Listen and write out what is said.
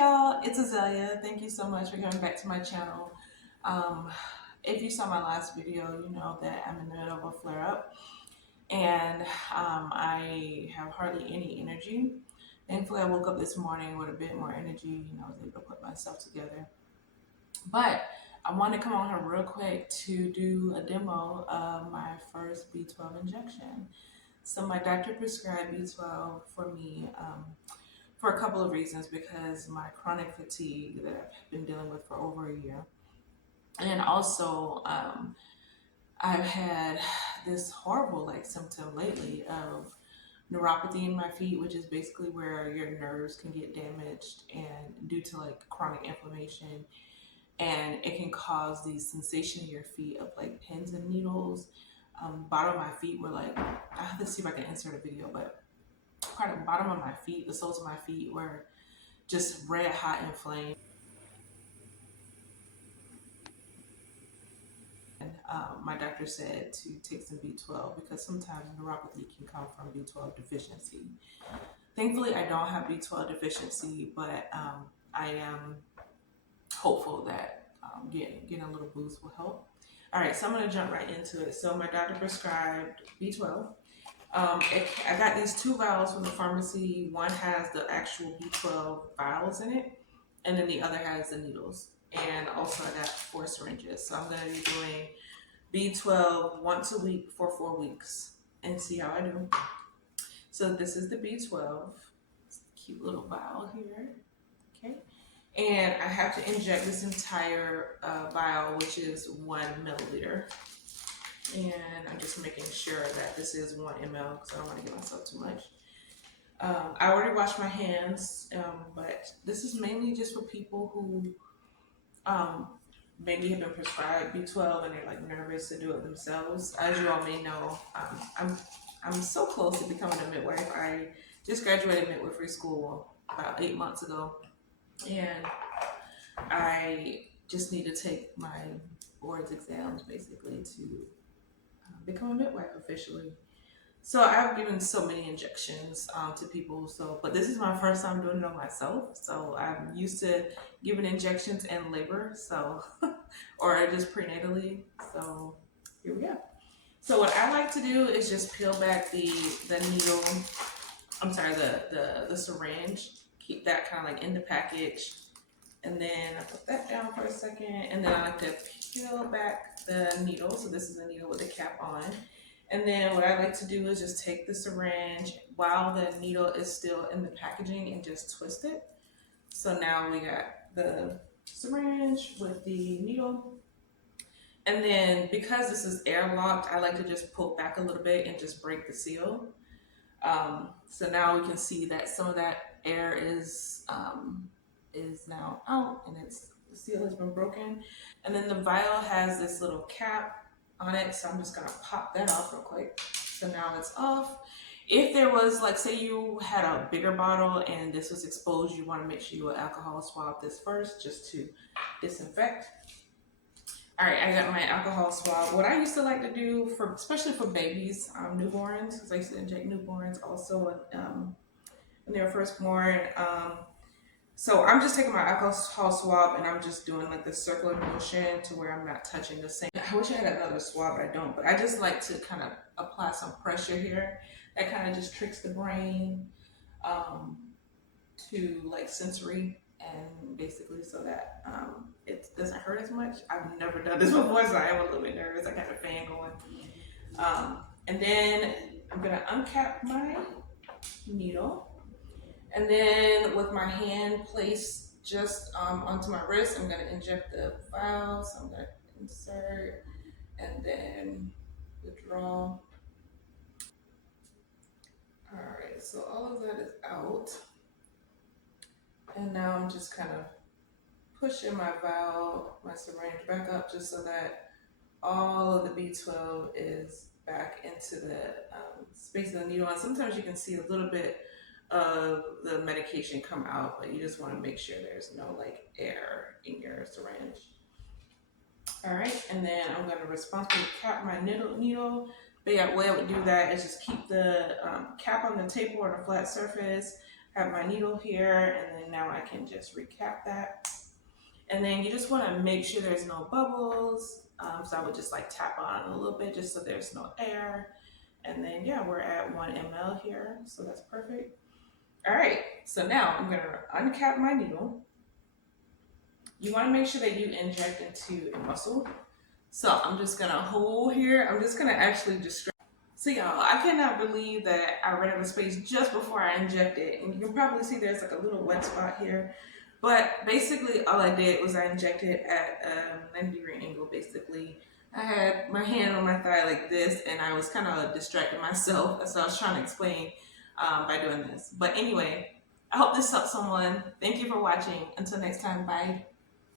y'all, it's Azalea. Thank you so much for coming back to my channel. Um, if you saw my last video, you know that I'm in the middle of a flare up and I have hardly any energy. Thankfully, I woke up this morning with a bit more energy. I was able to put myself together. But I want to come on here real quick to do a demo of my first B12 injection. So my doctor prescribed B12 for me. For a couple of reasons, because my chronic fatigue that I've been dealing with for over a year, and also I've had this horrible symptom lately of neuropathy in my feet, which is basically where your nerves can get damaged and due to chronic inflammation, and it can cause the sensation in your feet of pins and needles. Bottom of my feet were I have to see if I can insert a video, but part of the bottom of my feet, the soles of my feet were just red hot inflamed. My doctor said to take some B12 because sometimes neuropathy can come from B12 deficiency. Thankfully, I don't have B12 deficiency, but I am hopeful that getting a little boost will help. All right, so I'm going to jump right into it. So my doctor prescribed B12. I got these 2 vials from the pharmacy. One has the actual B12 vials in it, and then the other has the needles. And also I got 4 syringes. So I'm going to be doing B12 once a week for 4 weeks and see how I do. So this is the B12. Cute little vial here. Okay. And I have to inject this entire vial, which is 1 milliliter. And I'm just making sure that this is 1 ml because I don't want to give myself too much. I already washed my hands, but this is mainly just for people who maybe have been prescribed B12 and they're nervous to do it themselves. As you all may know, I'm so close to becoming a midwife. I just graduated midwifery school about 8 months ago, and I just need to take my boards exams basically to become a midwife officially. So I've given so many injections to people. But this is my first time doing it on myself. So I'm used to giving injections in labor, or just prenatally. So here we go. So what I like to do is just peel back the needle. I'm sorry, the syringe. Keep that kind of in the package, and then I put that down for a second, and then I like to peel back the needle. So this is a needle with a cap on. And then what I like to do is just take the syringe while the needle is still in the packaging and just twist it. So now we got the syringe with the needle. And then because this is airlocked, I like to just pull back a little bit and just break the seal. So now we can see that some of that air is now out, and the seal has been broken. And then the vial has this little cap on it, so I'm just gonna pop that off real quick. So now it's off. If there was, say you had a bigger bottle and this was exposed, you want to make sure you will alcohol swab this first just to disinfect. All right, I got my alcohol swab. What I used to like to do, especially for babies, newborns, because I used to inject newborns also when they were first born. So I'm just taking my alcohol swab and I'm just doing the circular motion to where I'm not touching the same. I wish I had another swab, but I don't. But I just like to kind of apply some pressure here. That kind of just tricks the brain to sensory, and basically so that it doesn't hurt as much. I've never done this before, so I am a little bit nervous. I got a fan going. And then I'm gonna uncap my needle. And then with my hand placed just onto my wrist, I'm going to inject the vial. So I'm going to insert and then withdraw. All right, so all of that is out. And now I'm just kind of pushing my vial, my syringe back up just so that all of the B12 is back into the space of the needle. And sometimes you can see a little bit of the medication come out, but you just want to make sure there's no air in your syringe. All right, and then I'm going to responsibly cap my needle. The way I would do that is just keep the cap on the table or on a flat surface. I have my needle here, and then now I can just recap that. And then you just want to make sure there's no bubbles. So I would just like tap on a little bit just so there's no air. And then yeah, we're at 1 ml here, so that's perfect. All right, so now I'm gonna uncap my needle. You want to make sure that you inject into a muscle. So I'm just gonna hold here. I'm just gonna actually just. So y'all, I cannot believe that I ran out of space just before I injected. And you can probably see there's like a little wet spot here. But basically all I did was I injected at a 90-degree angle basically. I had my hand on my thigh like this and I was kind of distracting myself. So I was trying to explain by doing this. But anyway, I hope this helps someone. Thank you for watching. Until next time, bye.